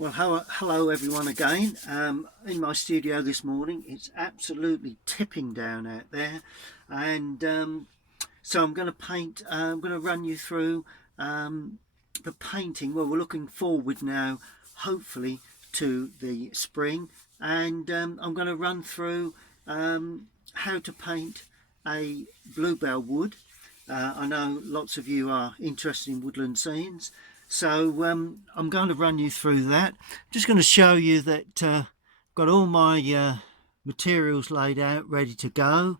Well, hello everyone again. In my studio this morning, it's absolutely tipping down out there, and so I'm going to paint. I'm going to run you through the painting. Well, we're looking forward now, hopefully, to the spring, and I'm going to run through how to paint a bluebell wood. I know lots of you are interested in woodland scenes, so I'm going to run you through that. I'm just going to show you that I've got all my materials laid out, ready to go.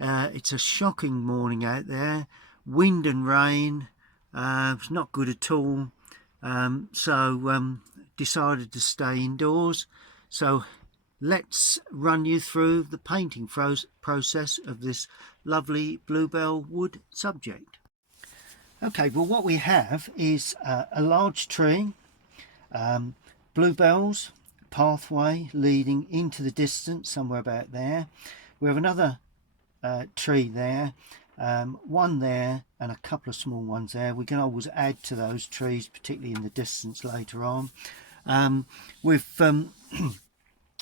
It's a shocking morning out there, wind and rain. It's not good at all, so decided to stay indoors. So let's run you through the painting process of this lovely bluebell wood subject. Okay, well, what we have is a large tree, bluebells, pathway leading into the distance, somewhere about there. We have another tree there, one there, and a couple of small ones there. We can always add to those trees, particularly in the distance later on. With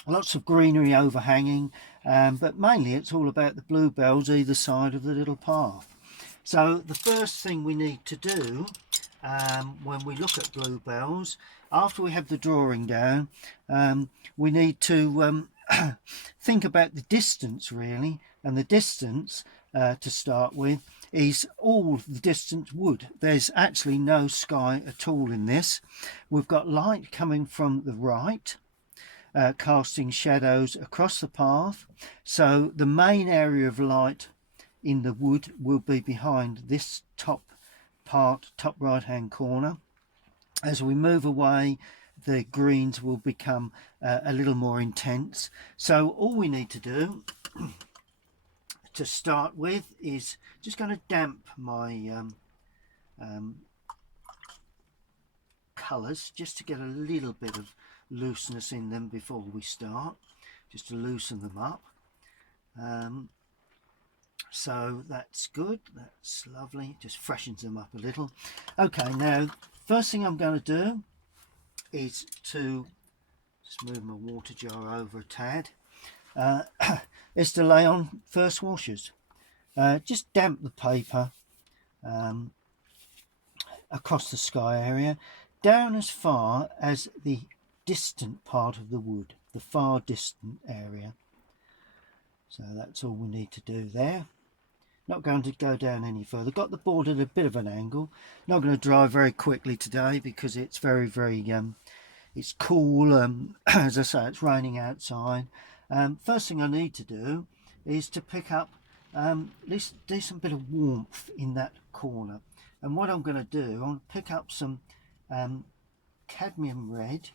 lots of greenery overhanging, but mainly it's all about the bluebells either side of the little path. So the first thing we need to do when we look at bluebells, after we have the drawing down, we need to think about the distance really, and the distance to start with is all the distance wood. There's actually no sky at all in this. We've got light coming from the right, casting shadows across the path, so the main area of light in the wood will be behind this top right hand corner. As we move away, the greens will become a little more intense. So all we need to do to start with is just going to damp my colours just to get a little bit of looseness in them before we start, just to loosen them up. So that's good, that's lovely, just freshens them up a little. Okay, now first thing I'm going to do is to just move my water jar over a tad, is to lay on first washes. Just damp the paper across the sky area down as far as the distant part of the wood, the far distant area. So that's all we need to do there. Not going to go down any further. Got the board at a bit of an angle. Not going to dry very quickly today because it's very it's cool. As I say, it's raining outside. First thing I need to do is to pick up at least a decent bit of warmth in that corner. And what I'm going to do, I'm going to pick up some cadmium red.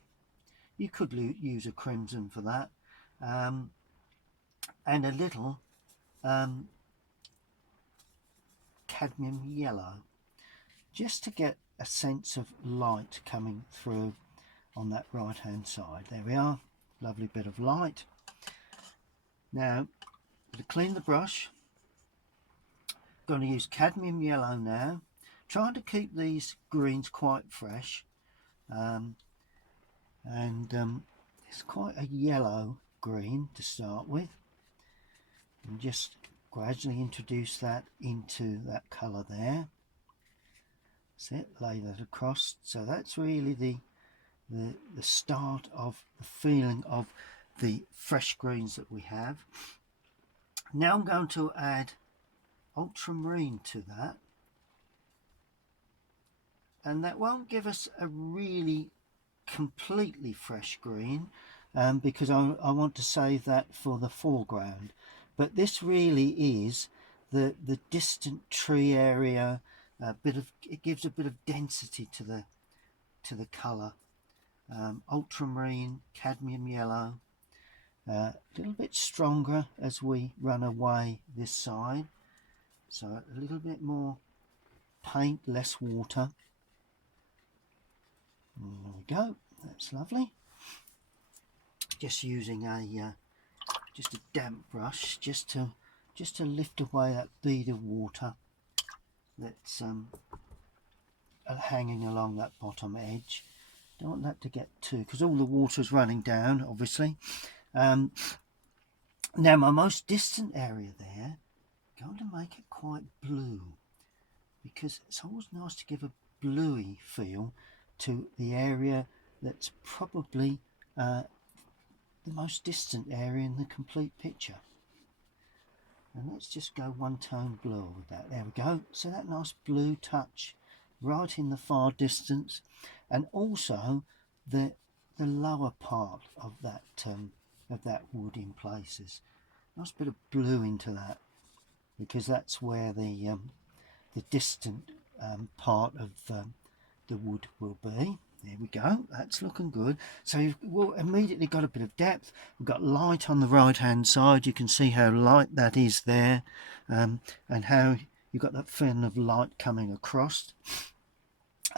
You could use a crimson for that, and a little cadmium yellow, just to get a sense of light coming through on that right hand side. There we are, lovely bit of light. Now to clean the brush, I'm going to use cadmium yellow now, trying to keep these greens quite fresh, and it's quite a yellow green to start with, and just gradually introduce that into that colour there. That's it, lay that across. So that's really the start of the feeling of the fresh greens that we have. Now I'm going to add ultramarine to that, and that won't give us a really completely fresh green, because I want to save that for the foreground. But this really is the distant tree area. It gives a bit of density to the colour. Ultramarine, cadmium yellow, a little bit stronger as we run away this side. So a little bit more paint, less water. There we go. That's lovely. Just using a damp brush just to lift away that bead of water that's hanging along that bottom edge. Don't want that to get too, because all the water's running down, obviously. Now my most distant area there, I'm going to make it quite blue, because it's always nice to give a bluey feel to the area that's probably the most distant area in the complete picture. And let's just go one tone blue with that. There we go. So that nice blue touch right in the far distance, and also the lower part of that wood in places. Nice bit of blue into that, because that's where the distant part of the wood will be. There we go, that's looking good. So you've immediately got a bit of depth. We've got light on the right hand side. You can see how light that is there, and how you've got that feeling of light coming across.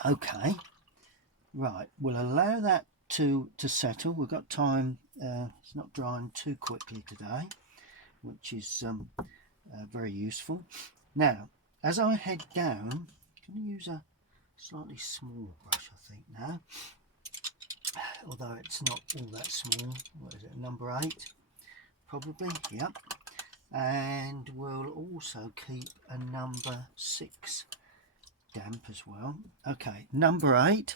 Okay, right, we'll allow that to settle. We've got time. It's not drying too quickly today, which is very useful. Now, as I head down, I'm going to use a slightly small brush, I think, now, although it's not all that small. What is it, number 8 probably? Yep. And we'll also keep a number 6 damp as well. Okay, number 8,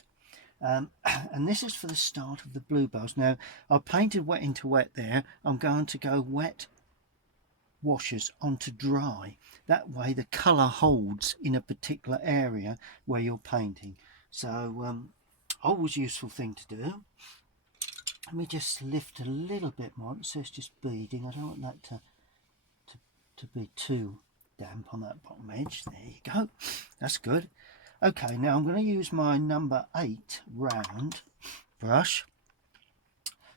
and this is for the start of the bluebells. Now, I've painted wet into wet there. I'm going to go wet washes onto dry. That way the colour holds in a particular area where you're painting. So always useful thing to do. Let me just lift a little bit more. So it's just beading. I don't want that to be too damp on that bottom edge. There you go. That's good. Okay, now I'm going to use my number 8 round brush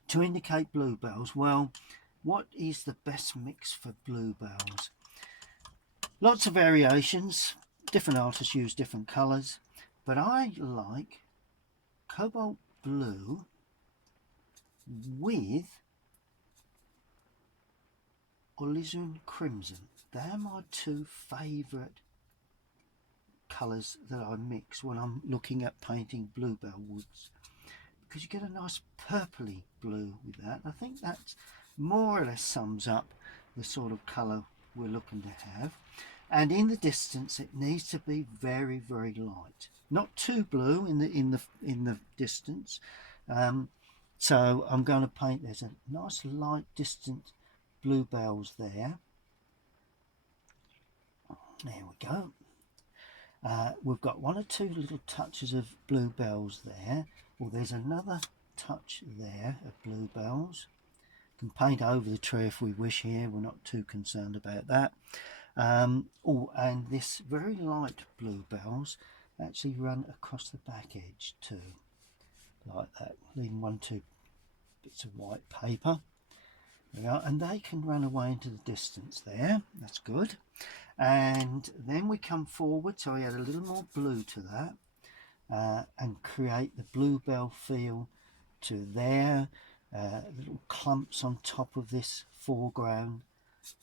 to indicate bluebells. Well, what is the best mix for bluebells? Lots of variations. Different artists use different colours, but I like cobalt blue with alizarin crimson. They're my 2 favourite colours that I mix when I'm looking at painting bluebell woods, because you get a nice purpley blue with that. I think that more or less sums up the sort of colour we're looking to have. And in the distance, it needs to be very, very light, not too blue in the distance. So I'm going to paint. There's a nice light distant bluebells there. There we go. We've got 1 or 2 little touches of bluebells there. Well, there's another touch there of bluebells. Can paint over the tree if we wish here. We're not too concerned about that. Oh, and this very light bluebells actually run across the back edge too, like that, leaving 1 or 2 bits of white paper. There we are, and they can run away into the distance there. That's good. And then we come forward, so I add a little more blue to that, and create the bluebell feel to there. Little clumps on top of this foreground.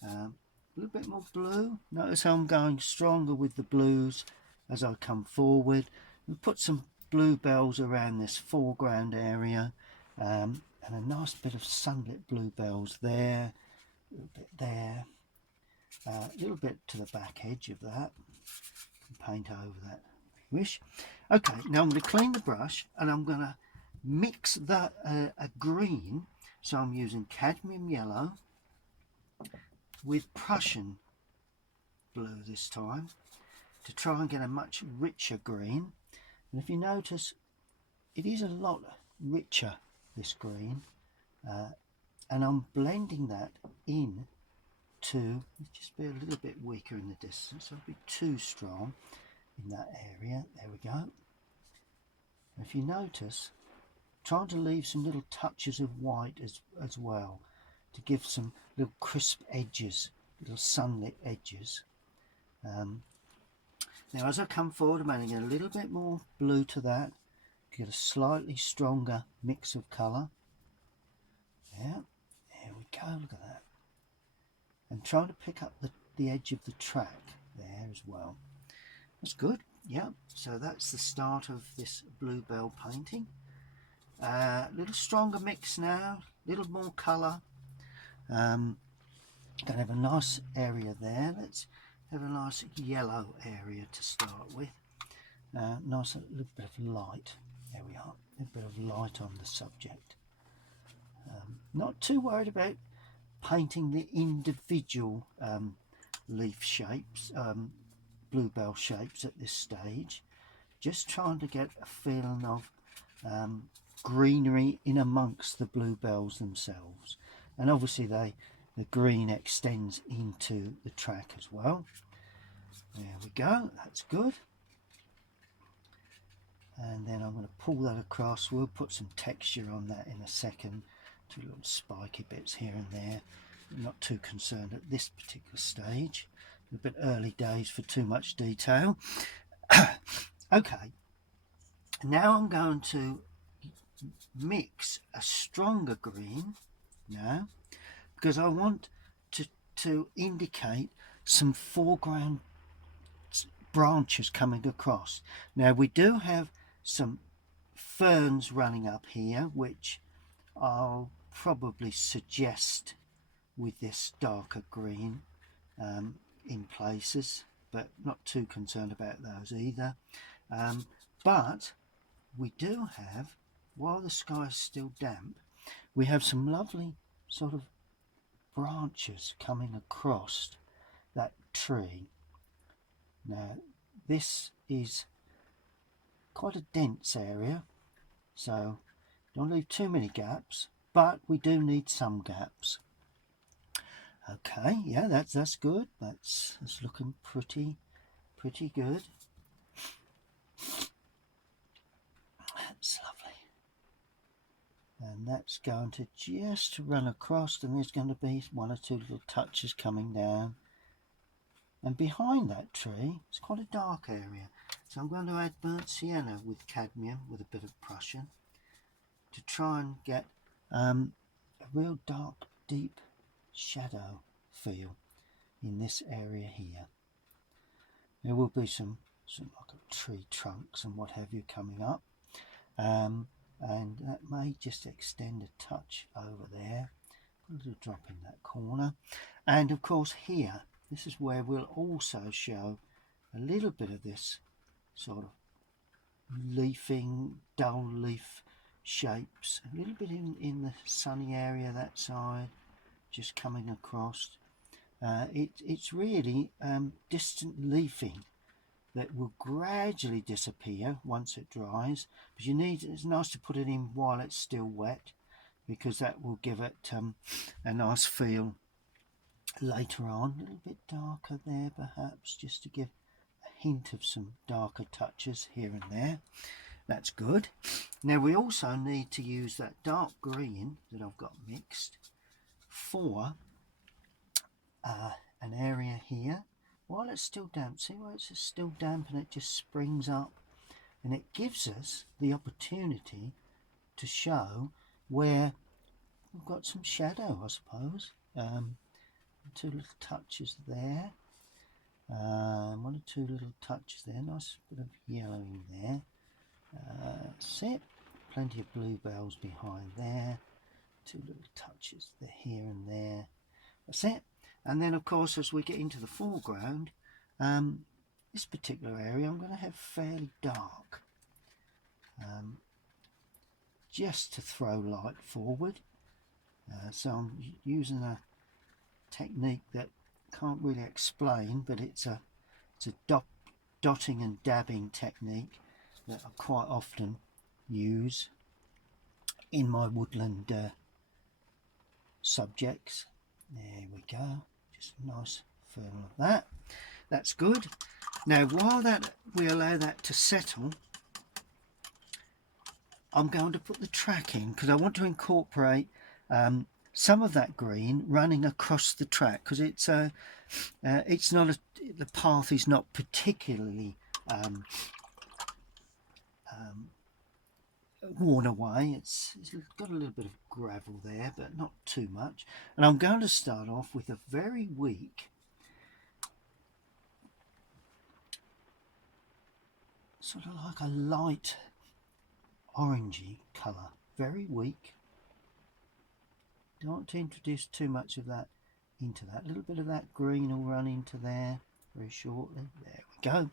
A little bit more blue. Notice how I'm going stronger with the blues as I come forward. We put some bluebells around this foreground area, and a nice bit of sunlit bluebells there, a little bit there, a little bit to the back edge of that. You can paint over that if you wish. Okay, now I'm going to clean the brush, and I'm going to mix that a green. So I'm using cadmium yellow with Prussian blue this time, to try and get a much richer green. And if you notice, it is a lot richer, this green, and I'm blending that in to just be a little bit weaker in the distance. I'll be too strong in that area. There we go. And if you notice, trying to leave some little touches of white as well, to give some little crisp edges, little sunlit edges. Now as I come forward, I'm adding a little bit more blue to that, get a slightly stronger mix of colour. Yeah, there we go, look at that. And trying to pick up the edge of the track there as well. That's good, yeah. So that's the start of this bluebell painting. A little stronger mix now, a little more colour. Going to have a nice area there. Let's have a nice yellow area to start with. Nice little bit of light. There we are. A little bit of light on the subject. Not too worried about painting the individual leaf shapes, bluebell shapes at this stage. Just trying to get a feeling of greenery in amongst the bluebells themselves, and obviously the green extends into the track as well. There we go, that's good. And then I'm going to pull that across. We'll put some texture on that in a second, two little spiky bits here and there. I'm not too concerned at this particular stage, a bit early days for too much detail. Okay, now I'm going to mix a stronger green now, because I want to indicate some foreground branches coming across. Now we do have some ferns running up here, which I'll probably suggest with this darker green in places, but not too concerned about those either. But we do have, while the sky is still damp, we have some lovely sort of branches coming across that tree. Now this is quite a dense area, so don't leave too many gaps, but we do need some gaps. Okay, yeah, that's good. That's looking pretty good. That's lovely. And that's going to just run across, and there's going to be one or two little touches coming down. And behind that tree, it's quite a dark area. So I'm going to add burnt sienna with cadmium, with a bit of prussian, to try and get a real dark, deep shadow feel in this area here. There will be some like tree trunks and what have you coming up, and that may just extend a touch over there. Put a little drop in that corner, and of course here, this is where we'll also show a little bit of this sort of leafing, dull leaf shapes, a little bit in the sunny area that side, just coming across. It's really distant leafing that will gradually disappear once it dries, but it's nice to put it in while it's still wet, because that will give it a nice feel later on. A little bit darker there perhaps, just to give a hint of some darker touches here and there. That's good. Now we also need to use that dark green that I've got mixed for an area here while it's still damp. See where it's still damp and it just springs up, and it gives us the opportunity to show where we've got some shadow, I suppose. Two little touches there, one or two little touches there, nice bit of yellow in there. That's it. Plenty of bluebells behind there, two little touches there, here and there. That's it. And then of course, as we get into the foreground, this particular area I'm going to have fairly dark, just to throw light forward. So I'm using a technique that can't really explain, but it's a dotting and dabbing technique that I quite often use in my woodland subjects. There we go, just a nice feel of that. That's good. Now while we allow that to settle, I'm going to put the track in, because I want to incorporate some of that green running across the track, because it's not the path is not particularly worn away. It's got a little bit of gravel there, but not too much. And I'm going to start off with a very weak sort of like a light orangey colour very weak. Don't want to introduce too much of that into that. A little bit of that green will run into there very shortly. There we go.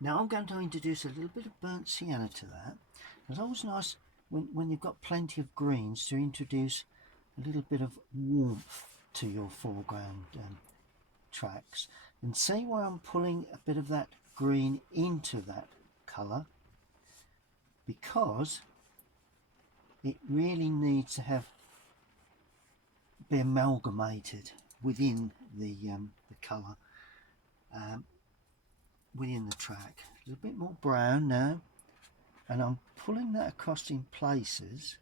Now I'm going to introduce a little bit of burnt sienna to that. It's always nice when you've got plenty of greens to introduce a little bit of warmth to your foreground tracks. And see why I'm pulling a bit of that green into that colour, because it really needs to be amalgamated within the colour, within the track. A little bit more brown now, and I'm pulling that across in places,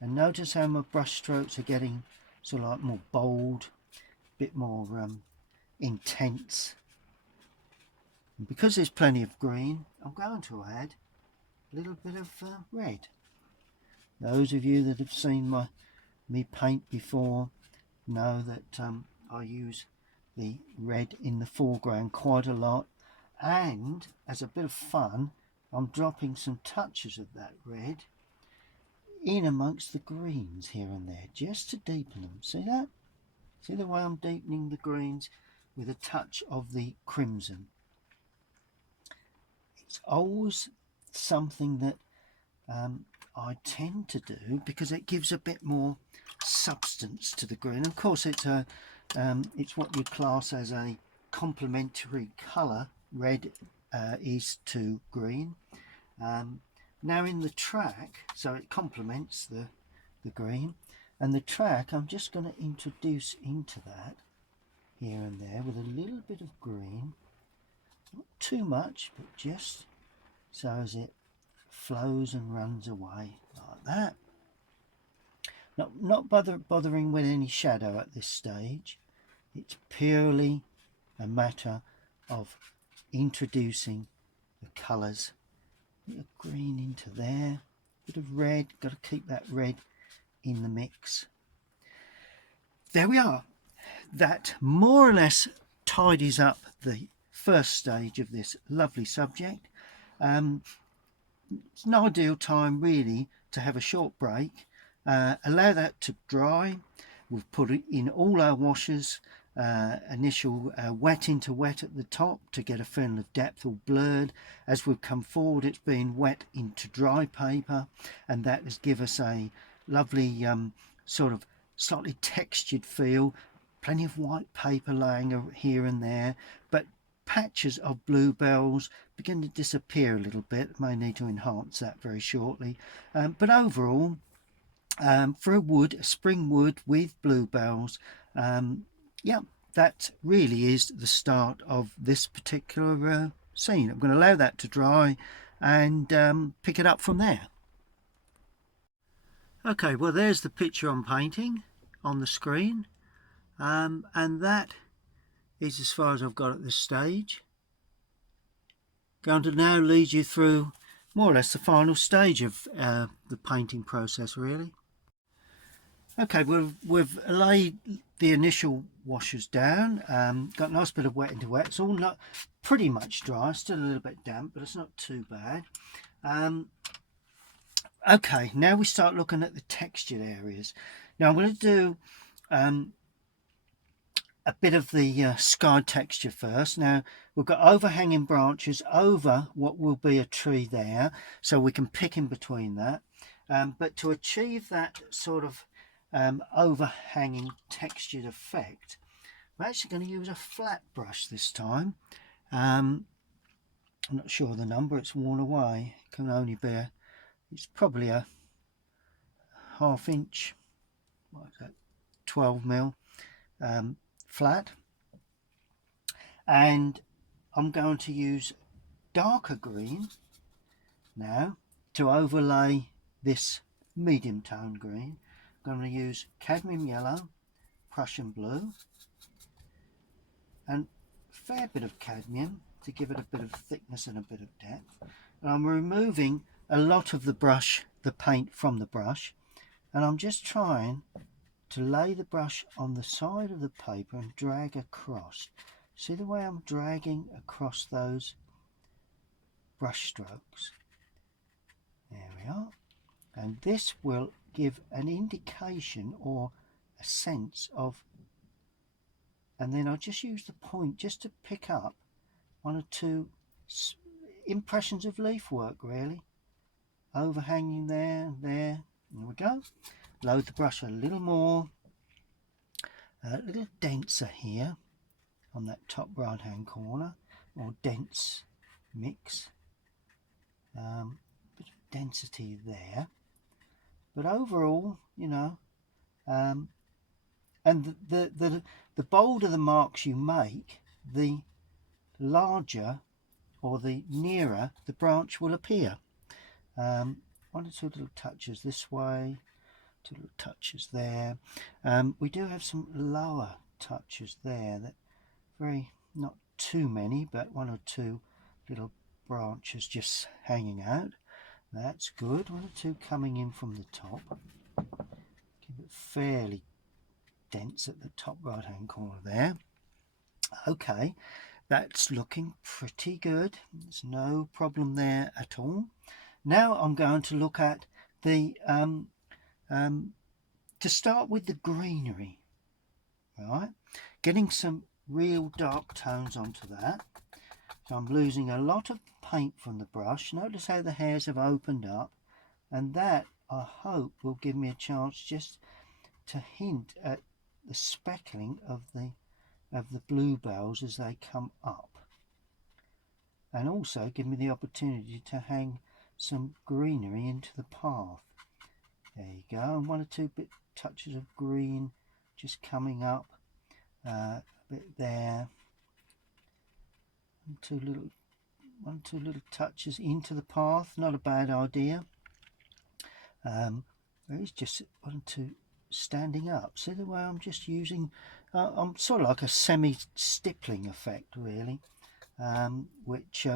and notice how my brush strokes are getting sort of like more bold, a bit more intense. And because there's plenty of green, I'm going to add a little bit of red. Those of you that have seen me paint before know that I use the red in the foreground quite a lot, and as a bit of fun I'm dropping some touches of that red in amongst the greens here and there, just to deepen them. See that? See the way I'm deepening the greens with a touch of the crimson? It's always something that I tend to do because it gives a bit more substance to the green. Of course, it's what you class as a complementary colour. Red is to green. Now in the track, so it complements the green, and the track I'm just going to introduce into that here and there with a little bit of green, not too much, but just so as it flows and runs away like that. Not bothering with any shadow at this stage. It's purely a matter of introducing the colours. Bit of green into there, bit of red, got to keep that red in the mix. There we are. That more or less tidies up the first stage of this lovely subject. It's an ideal time really to have a short break, allow that to dry. We've put it in all our washes, initial wet into wet at the top to get a feeling of depth or blurred. As we've come forward, it's been wet into dry paper, and that has given us a lovely sort of slightly textured feel. Plenty of white paper laying here and there, but patches of bluebells begin to disappear a little bit. May need to enhance that very shortly, but overall, for a spring wood with bluebells, yeah, that really is the start of this particular scene. I'm going to allow that to dry and pick it up from there. Okay, well, there's the picture I'm painting on the screen, and that is as far as I've got at this stage. Going to now lead you through more or less the final stage of the painting process, really. Okay, we've laid the initial washes down, got a nice bit of wet into wet. It's all not pretty much dry, still a little bit damp, but it's not too bad. Okay, now we start looking at the textured areas. Now I'm going to do a bit of the sky texture first. Now we've got overhanging branches over what will be a tree there, so we can pick in between that. But to achieve that sort of overhanging textured effect, I'm actually going to use a flat brush this time. I'm not sure the number, it's worn away. It can only be it's probably a 1/2 inch, what is that, 12mm flat, and I'm going to use darker green now to overlay this medium tone green. I'm going to use cadmium yellow, Prussian blue, and a fair bit of cadmium to give it a bit of thickness and a bit of depth. And I'm removing a lot of the paint from the brush, and I'm just trying to lay the brush on the side of the paper and drag across. See the way I'm dragging across those brush strokes? There we are. and this will give an indication or a sense of, and then I'll just use the point just to pick up one or two impressions of leaf work, really. Overhanging there. There we go. Load the brush a little more, a little denser here on that top right hand corner, more dense mix, bit of density there, but overall, you know, and the bolder the marks you make, the larger or the nearer the branch will appear. One or two little touches this way, two little touches there. We do have some lower touches there, that very, not too many, but one or two little branches just hanging out. That's good. One or two coming in from the top. Keep it fairly dense at the top right hand corner there. Okay, that's looking pretty good. There's no problem there at all. Now I'm going to look at the to start with the greenery, right? Getting some real dark tones onto that. So I'm losing a lot of paint from the brush. Notice how the hairs have opened up, and that I hope will give me a chance just to hint at the speckling of the bluebells as they come up, and also give me the opportunity to hang some greenery into the path. There you go, and one or two bit touches of green just coming up, a bit there, one or two little touches into the path. Not a bad idea. There is just one or two standing up. See the way I'm just using, I'm sort of like a semi-stippling effect, really, which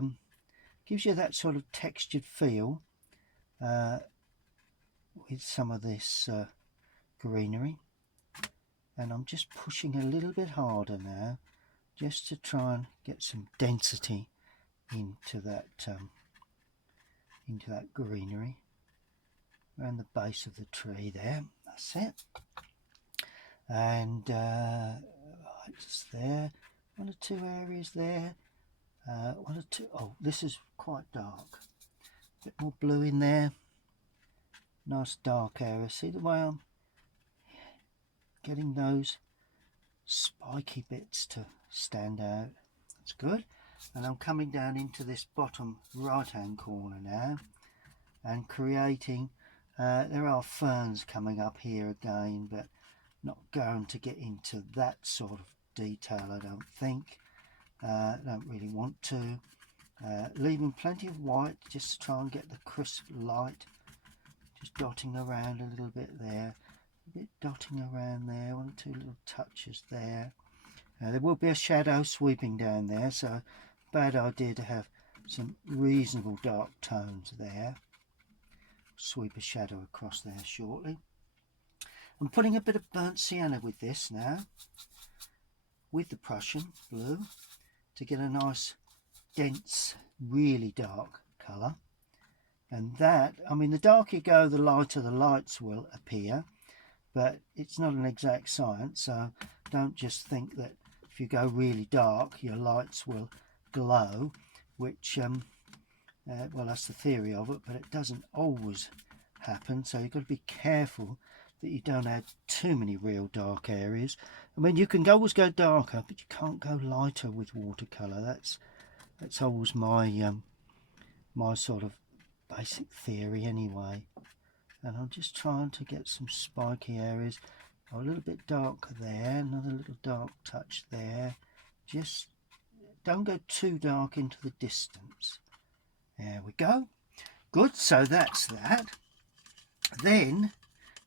gives you that sort of textured feel with some of this greenery. And I'm just pushing a little bit harder now, just to try and get some density into that greenery around the base of the tree there. That's it. And just there, one or two areas there, one or two. Oh, this is quite dark. A bit more blue in there. Nice dark area. See the way I'm getting those spiky bits to stand out. That's good. And I'm coming down into this bottom right hand corner now and creating, there are ferns coming up here again, but not going to get into that sort of detail, I don't think. Don't really want to. Leaving plenty of white just to try and get the crisp light. Just dotting around a little bit there, a bit dotting around there, one or two little touches there. There will be a shadow sweeping down there, so bad idea to have some reasonable dark tones there. Sweep a shadow across there shortly. I'm putting a bit of burnt sienna with this now, with the Prussian blue, to get a nice dense, really dark colour. And that, I mean, the darker you go, the lighter the lights will appear, but it's not an exact science, so don't just think that if you go really dark your lights will glow, which well, that's the theory of it, but it doesn't always happen. So you've got to be careful that you don't add too many real dark areas. I mean, you can always go darker, but you can't go lighter with watercolour. That's always my my sort of basic theory anyway. And I'm just trying to get some spiky areas. Oh, a little bit darker there, another little dark touch there. Just don't go too dark into the distance. There we go. Good, so that's that. Then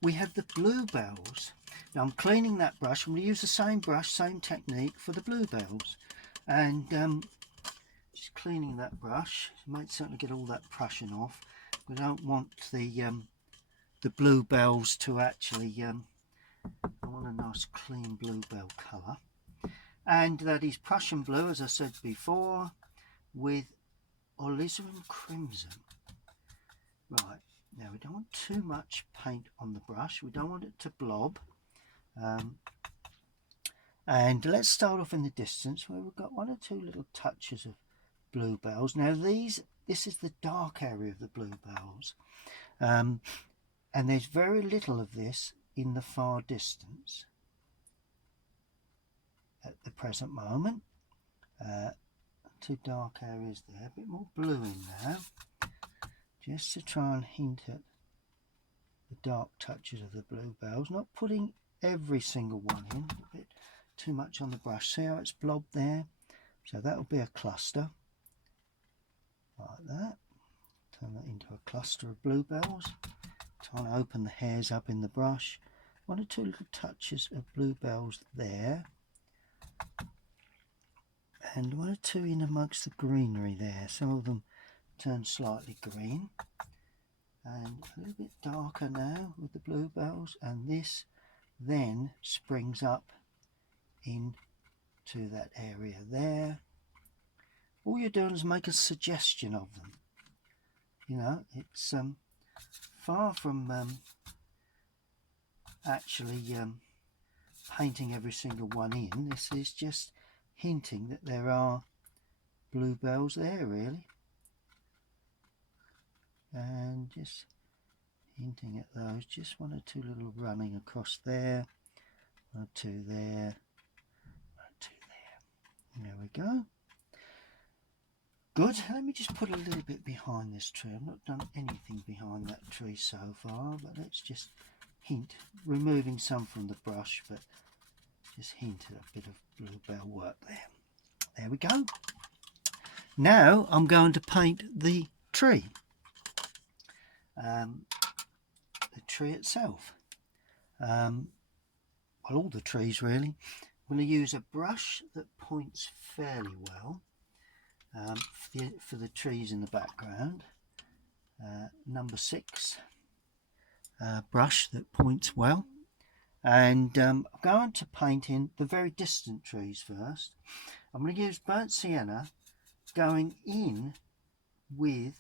we have the bluebells. Now I'm cleaning that brush. I'm going to use the same brush, same technique for the bluebells. And just cleaning that brush. Might certainly get all that Prussian off. We don't want the bluebells to actually, I want a nice clean bluebell colour. And that is Prussian blue, as I said before, with alizarin crimson. Right, Now we don't want too much paint on the brush, we don't want it to blob. And let's start off in the distance where we've got one or two little touches of bluebells. Now this is the dark area of the bluebells, and there's very little of this in the far distance at the present moment. Two dark areas there, a bit more blue in now, just to try and hint at the dark touches of the bluebells, not putting every single one in, a bit too much on the brush. See how it's blobbed there? So that'll be a cluster like that. Turn that into a cluster of bluebells. Try and open the hairs up in the brush. One or two little touches of bluebells there, and one or two in amongst the greenery there. Some of them turn slightly green, and a little bit darker now with the bluebells, and this then springs up into that area there. All you're doing is make a suggestion of them. You know, it's far from actually painting every single one in. This is just hinting that there are bluebells there, really, and just hinting at those. Just one or two little running across there, one or two there, one or two there. There we go. Good. Let me just put a little bit behind this tree. I've not done anything behind that tree so far, but let's just hint, removing some from the brush, but just hint at a bit of bluebell work there. There we go. Now I'm going to paint the tree. The tree itself. Well, all the trees really. I'm going to use a brush that points fairly well for the trees in the background. Number 6 brush that points well. And I'm going to paint in the very distant trees first. I'm going to use burnt sienna going in with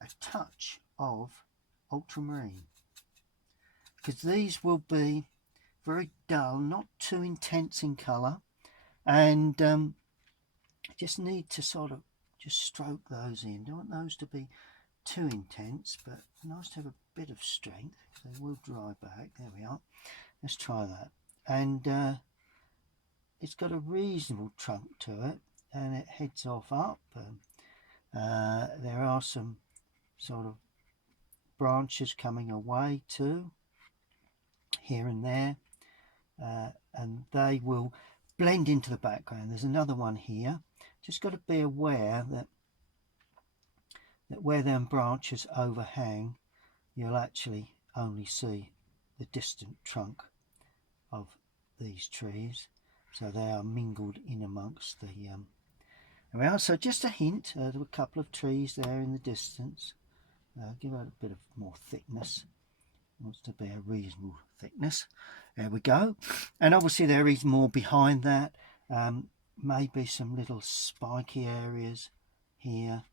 a touch of ultramarine, because these will be very dull, not too intense in colour, and just need to sort of just stroke those in. Don't want those to be too intense, but nice to have a bit of strength. They will dry back. There we are. Let's try that. And it's got a reasonable trunk to it, and it heads off up. There are some sort of branches coming away too, here and there, and they will blend into the background. There's another one here. Just got to be aware that where them branches overhang, you'll actually only see the distant trunk of these trees, so they are mingled in amongst the there we are. So just a hint, there were a couple of trees there in the distance. Give it a bit of more thickness. It wants to be a reasonable thickness. There we go. And obviously there is more behind that. Maybe some little spiky areas here.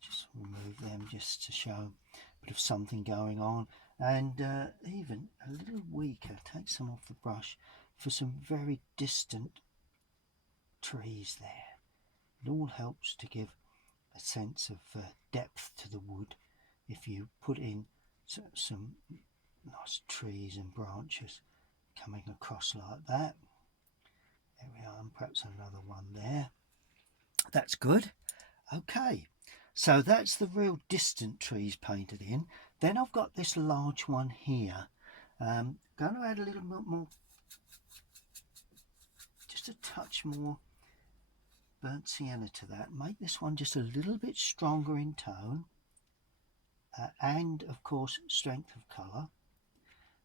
Just remove them just to show a bit of something going on. And even a little weaker, take some off the brush for some very distant trees there. It all helps to give a sense of depth to the wood if you put in some nice trees and branches coming across like that. There we are, and perhaps another one there. That's good. Okay, so that's the real distant trees painted in. Then I've got this large one here. Going to add a little bit more, just a touch more burnt sienna to that. Make this one just a little bit stronger in tone, and of course strength of colour.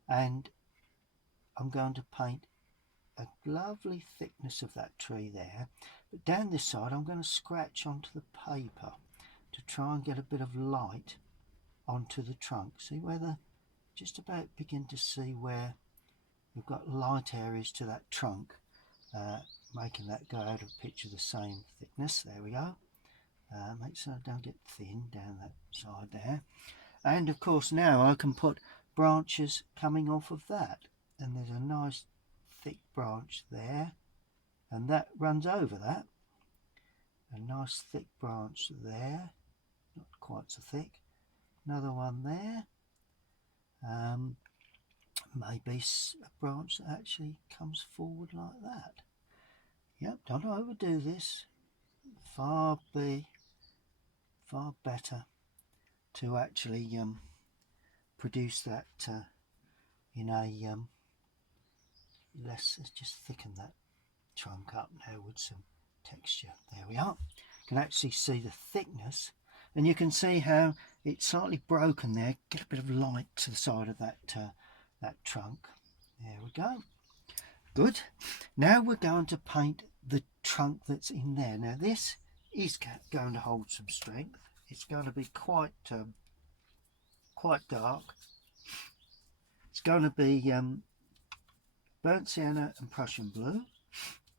And I'm going to paint a lovely thickness of that tree there, but down this side I'm going to scratch onto the paper to try and get a bit of light onto the trunk. See where just about begin to see where we've got light areas to that trunk, making that go out of picture the same thickness. There we go. Make sure I don't get thin down that side there. And of course now I can put branches coming off of that, and there's a nice thick branch there, and that runs over that. A nice thick branch there, not quite so thick. Another one there. Maybe a branch that actually comes forward like that. Yep, don't overdo this. Far better to actually produce that in a let's just thicken that trunk up now with some texture. There we are. You can actually see the thickness, and you can see how it's slightly broken there. Get a bit of light to the side of that that trunk. There we go. Good. Now we're going to paint the trunk that's in there. Now this is going to hold some strength. It's going to be quite dark. It's going to be burnt sienna and Prussian blue.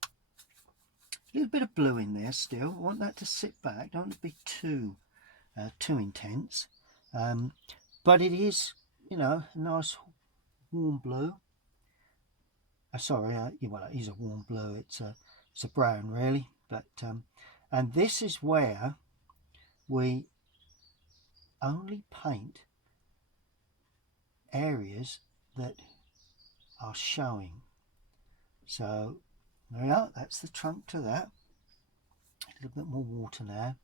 A little bit of blue in there still. I want that to sit back. Don't want it to be too intense. But it is, you know, a nice warm blue. Sorry, well, it is a warm blue. It's a brown really, but and this is where we only paint areas that are showing. So there we are. That's the trunk to that. A little bit more water now,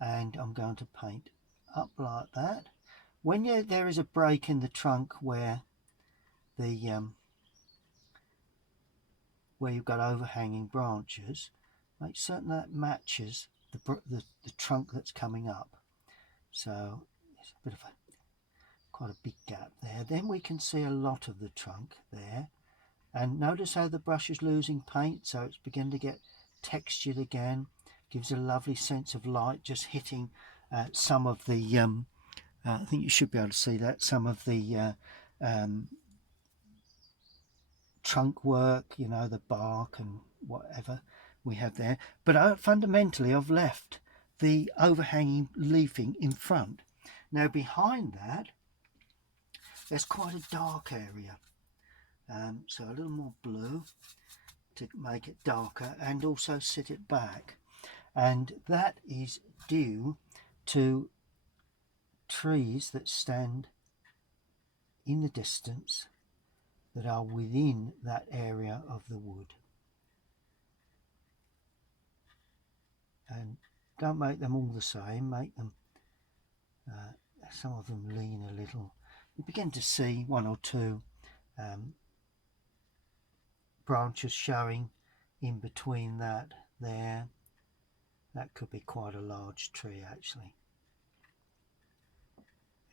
and I'm going to paint up like that. When there is a break in the trunk where the where you've got overhanging branches, make certain that matches the trunk that's coming up. So it's a bit of quite a big gap there. Then we can see a lot of the trunk there, and notice how the brush is losing paint, so it's beginning to get textured again. Gives a lovely sense of light, just hitting some of the I think you should be able to see that, some of the trunk work, you know, the bark and whatever we have there. But fundamentally I've left the overhanging leafing in front. Now behind that there's quite a dark area, so a little more blue to make it darker and also sit it back, and that is due to trees that stand in the distance that are within that area of the wood. And don't make them all the same, make them some of them lean a little. You begin to see one or two branches showing in between that there. That could be quite a large tree actually.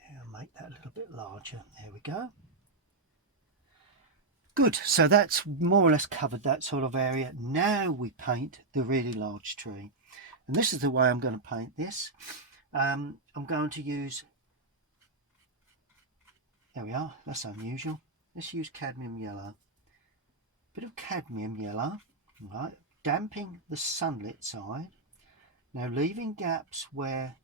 I'll make that a little bit larger. There we go. Good, so that's more or less covered that sort of area. Now we paint the really large tree, and this is the way I'm going to paint this. I'm going to use, there we are, that's unusual. Let's use cadmium yellow. Bit of cadmium yellow, right, damping the sunlit side. Now leaving gaps where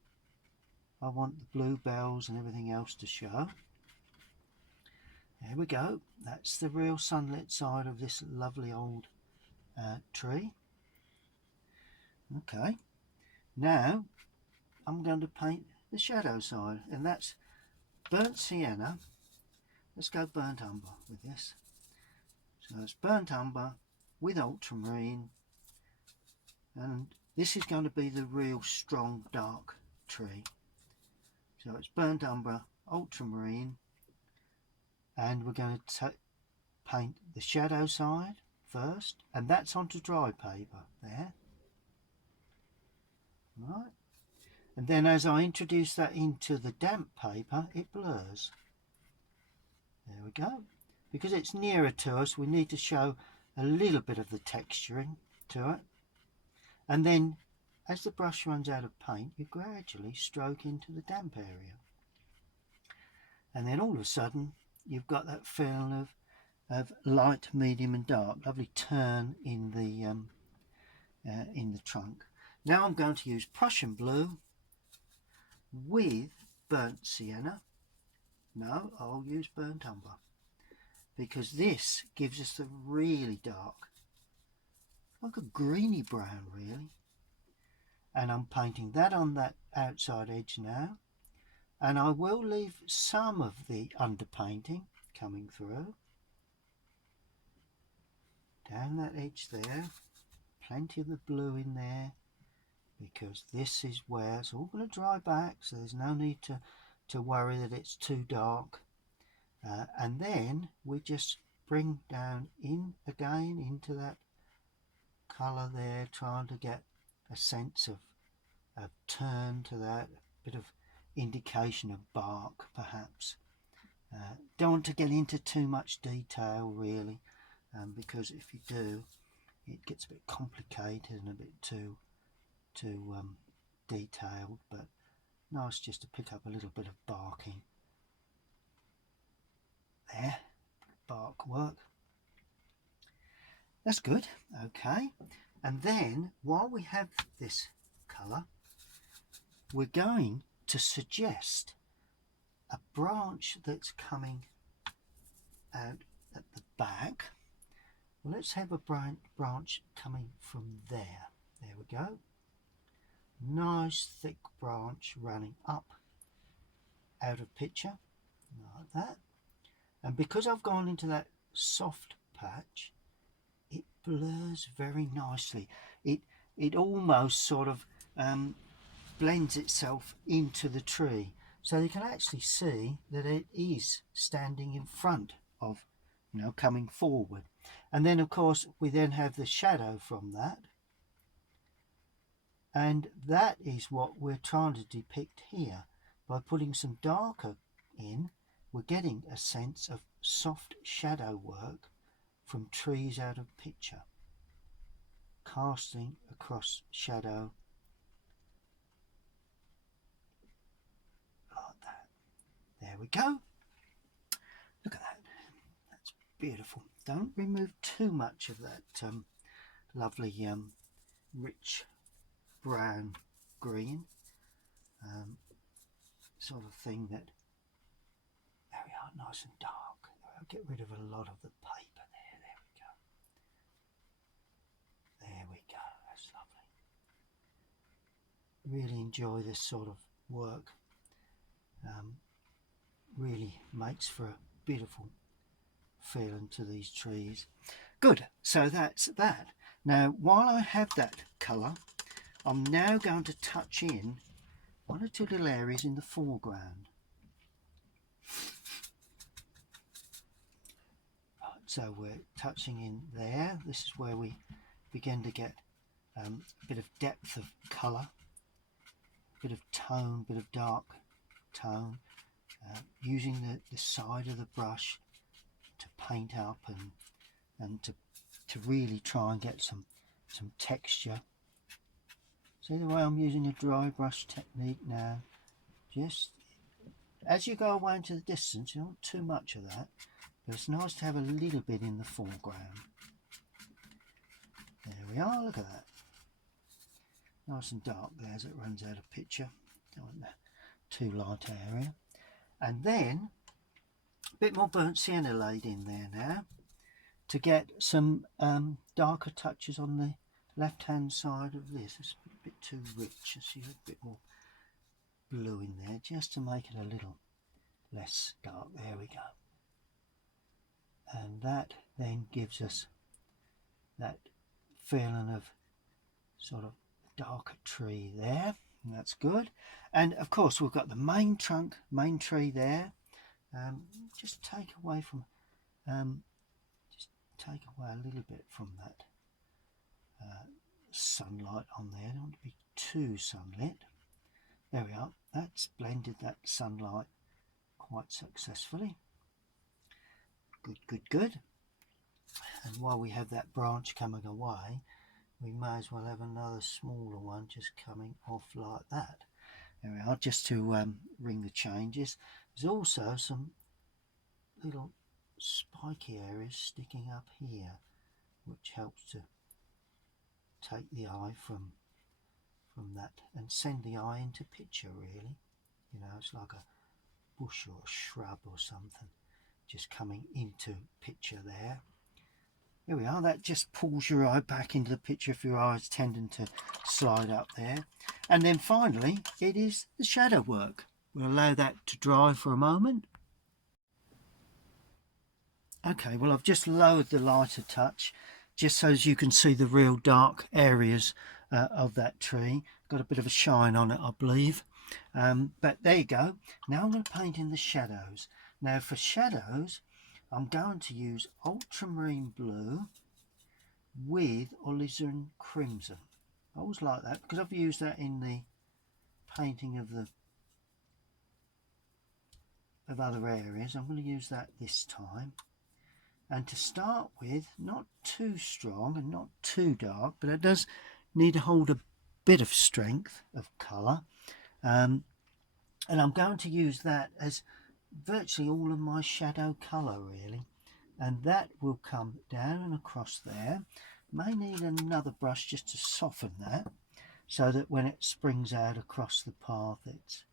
I want the bluebells and everything else to show. There we go. That's the real sunlit side of this lovely old tree. Okay. Now I'm going to paint the shadow side, and that's burnt sienna. Let's go burnt umber with this. So it's burnt umber with ultramarine, and this is going to be the real strong dark tree. So it's burnt umber, ultramarine, and we're going to paint the shadow side first, and that's onto dry paper there. Right, and then as I introduce that into the damp paper, it blurs. There we go. Because it's nearer to us, we need to show a little bit of the texturing to it, and then as the brush runs out of paint, you gradually stroke into the damp area, and then all of a sudden you've got that feeling of light, medium and dark. Lovely turn in the trunk. Now I'm going to use Prussian blue with burnt sienna. No, I'll use burnt umber, because this gives us the really dark, like a greeny brown really. And I'm painting that on that outside edge now, and I will leave some of the underpainting coming through down that edge there. Plenty of the blue in there, because this is where it's all going to dry back, so there's no need to worry that it's too dark. And then we just bring down in again into that colour there, trying to get a sense of turn to that, bit of indication of bark perhaps. Don't want to get into too much detail really, because if you do, it gets a bit complicated and a bit too detailed, but nice just to pick up a little bit of barking there, bark work. That's good. Okay, and then while we have this colour, we're going to suggest a branch that's coming out at the back. Well, let's have a branch coming from there. There we go. Nice thick branch running up out of picture like that. And because I've gone into that soft patch, it blurs very nicely. It almost sort of blends itself into the tree, so you can actually see that it is standing in front of, coming forward. And then of course we then have the shadow from that, and that is what we're trying to depict here. By putting some darker in, we're getting a sense of soft shadow work from trees out of picture, casting across shadow like that. There we go. Look at that. That's beautiful. Don't remove too much of that lovely rich brown green sort of thing. That there we are, nice and dark. I'll get rid of a lot of the paper there. There we go. There we go. That's lovely. Really enjoy this sort of work. Really makes for a beautiful feeling to these trees. Good, so that's that. Now while I have that colour, I'm now going to touch in one or two little areas in the foreground. Right, so we're touching in there. This is where we begin to get a bit of depth of colour, a bit of tone, bit of dark tone, using the side of the brush to paint up and to really try and get some texture. See the way I'm using a dry brush technique now? Just as you go away into the distance, you don't want too much of that, but it's nice to have a little bit in the foreground. There we are, look at that. Nice and dark there as it runs out of picture. Don't want that too light area. And then a bit more burnt sienna laid in there now to get some darker touches on the left hand side of this. It's a bit too rich. I see a bit more blue in there just to make it a little less dark. There we go. And that then gives us that feeling of sort of darker tree there. And that's good. And of course we've got the main trunk, main tree there. Just take away a little bit from that sunlight on there. Don't want to be too sunlit. There we are. That's blended that sunlight quite successfully. Good, good, good. And while we have that branch coming away, we may as well have another smaller one just coming off like that. There we are, just to ring the changes. There's also some little spiky areas sticking up here, which helps to take the eye from from that and send the eye into picture really. You know, it's like a bush or a shrub or something just coming into picture there. Here we are, that just pulls your eye back into the picture if your eye is tending to slide up there. And then finally, it is the shadow work. We'll allow that to dry for a moment. Okay, well I've just lowered the light a touch, just so as you can see the real dark areas of that tree. Got a bit of a shine on it, I believe. But there you go. Now I'm going to paint in the shadows. Now for shadows, I'm going to use ultramarine blue with alizarin crimson. I always like that because I've used that in the painting of other areas. I'm going to use that this time. And to start with, not too strong and not too dark, but it does need to hold a bit of strength of colour. And I'm going to use that as virtually all of my shadow colour really. And that will come down and across there. May need another brush just to soften that, so that when it springs out across the path, it's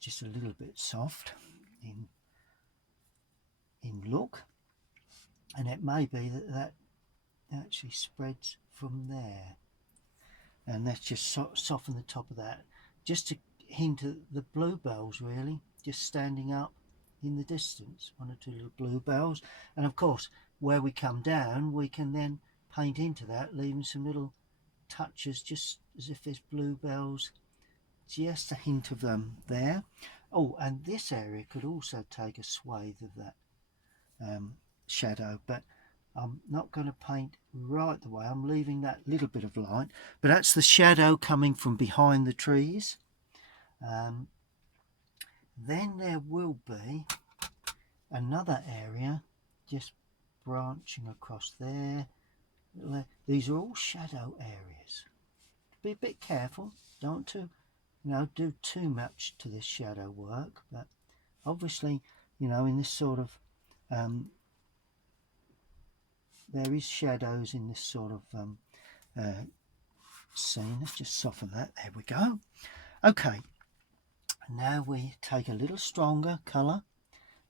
just a little bit soft in look. And it may be that actually spreads from there. And let's just soften the top of that, just to hint at the bluebells really, just standing up in the distance, one or two little bluebells. And of course, where we come down, we can then paint into that, leaving some little touches, just as if there's bluebells, just a hint of them there. Oh, and this area could also take a swathe of that shadow, but I'm not going to paint right the way. I'm leaving that little bit of light, but that's the shadow coming from behind the trees. Then there will be another area just branching across there. These are all shadow areas. Be a bit careful, don't do too much to this shadow work, but obviously, in this sort of there is shadows in this sort of scene. Let's just soften that. There we go. Okay, now we take a little stronger colour,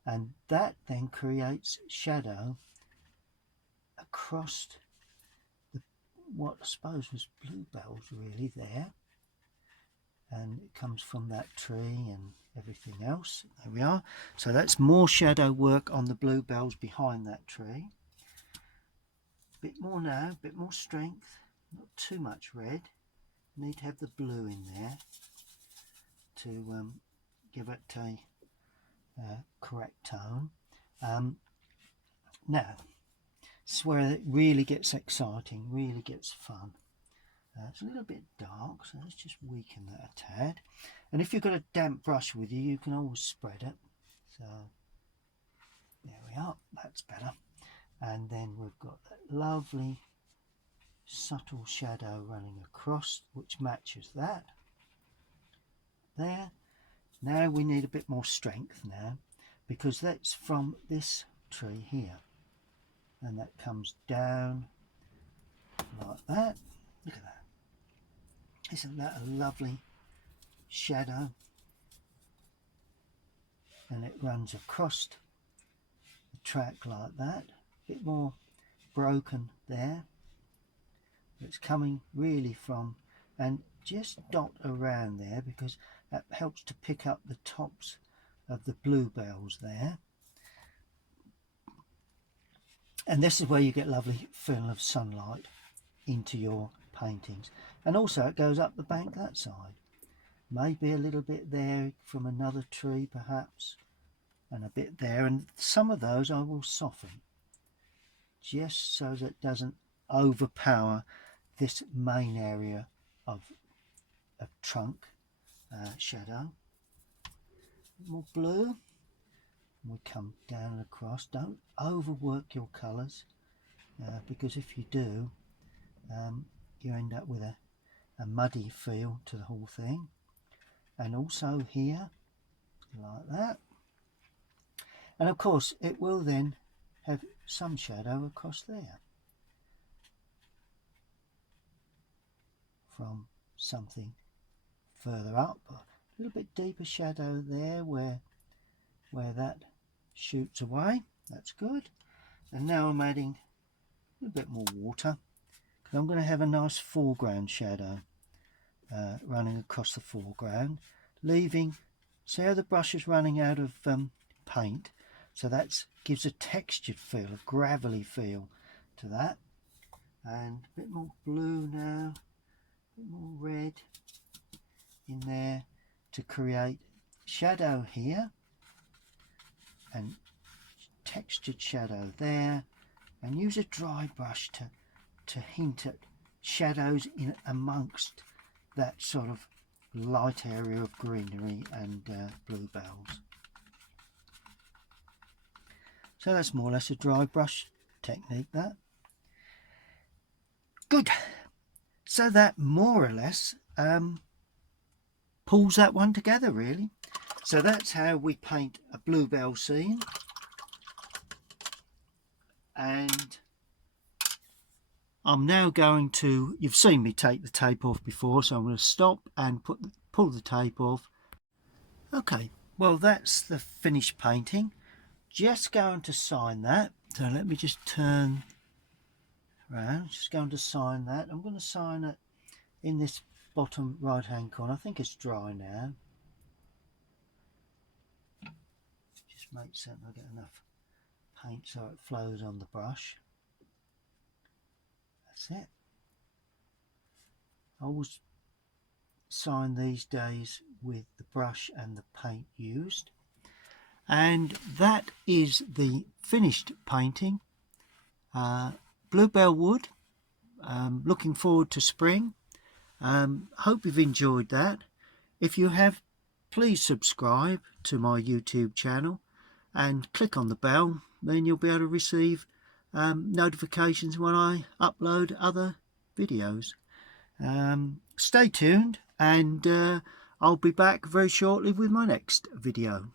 and that then creates shadow across what I suppose was bluebells really there, and it comes from that tree and everything else. There we are. So that's more shadow work on the bluebells behind that tree. Bit more now, bit more strength, not too much red. Need to have the blue in there to give it a correct tone. Now, this is where it really gets exciting, really gets fun. It's a little bit dark, so let's just weaken that a tad. And if you've got a damp brush with you, you can always spread it. So there we are, that's better. And then we've got that lovely subtle shadow running across, which matches that there. Now we need a bit more strength now, because that's from this tree here, and that comes down like that. Look at that. Isn't that a lovely shadow? And it runs across the track like that. A bit more broken there. It's coming really from, and just dot around there, because that helps to pick up the tops of the bluebells there. And this is where you get lovely fill of sunlight into your paintings. And also it goes up the bank that side. Maybe a little bit there from another tree perhaps, and a bit there, and some of those I will soften just so that it doesn't overpower this main area of trunk shadow. More blue. We come down and across. Don't overwork your colours, because if you do, you end up with a muddy feel to the whole thing. And also here, like that. And of course it will then have some shadow across there from something further up, a little bit deeper shadow there where that shoots away. That's good. And now I'm adding a little bit more water because I'm going to have a nice foreground shadow running across the foreground, leaving, see how the brush is running out of paint, so that gives a textured feel, a gravelly feel to that. And a bit more blue now, a bit more red in there to create shadow here and textured shadow there, and use a dry brush to hint at shadows in amongst that sort of light area of greenery and bluebells. So that's more or less a dry brush technique, that. Good. So that more or less pulls that one together, really. So that's how we paint a bluebell scene. And I'm now going to, you've seen me take the tape off before, so I'm going to stop and pull the tape off. Okay, well that's the finished painting. Just going to sign that. So let me just turn around, just going to sign that. I'm going to sign it in this bottom right hand corner. I think it's dry now. Just make certain I get enough paint so it flows on the brush. That's it. I always sign these days with the brush and the paint used. And that is the finished painting. Bluebell wood. Looking forward to spring. Hope you've enjoyed that. If you have, please subscribe to my YouTube channel and click on the bell, then you'll be able to receive notifications when I upload other videos. Stay tuned, and I'll be back very shortly with my next video.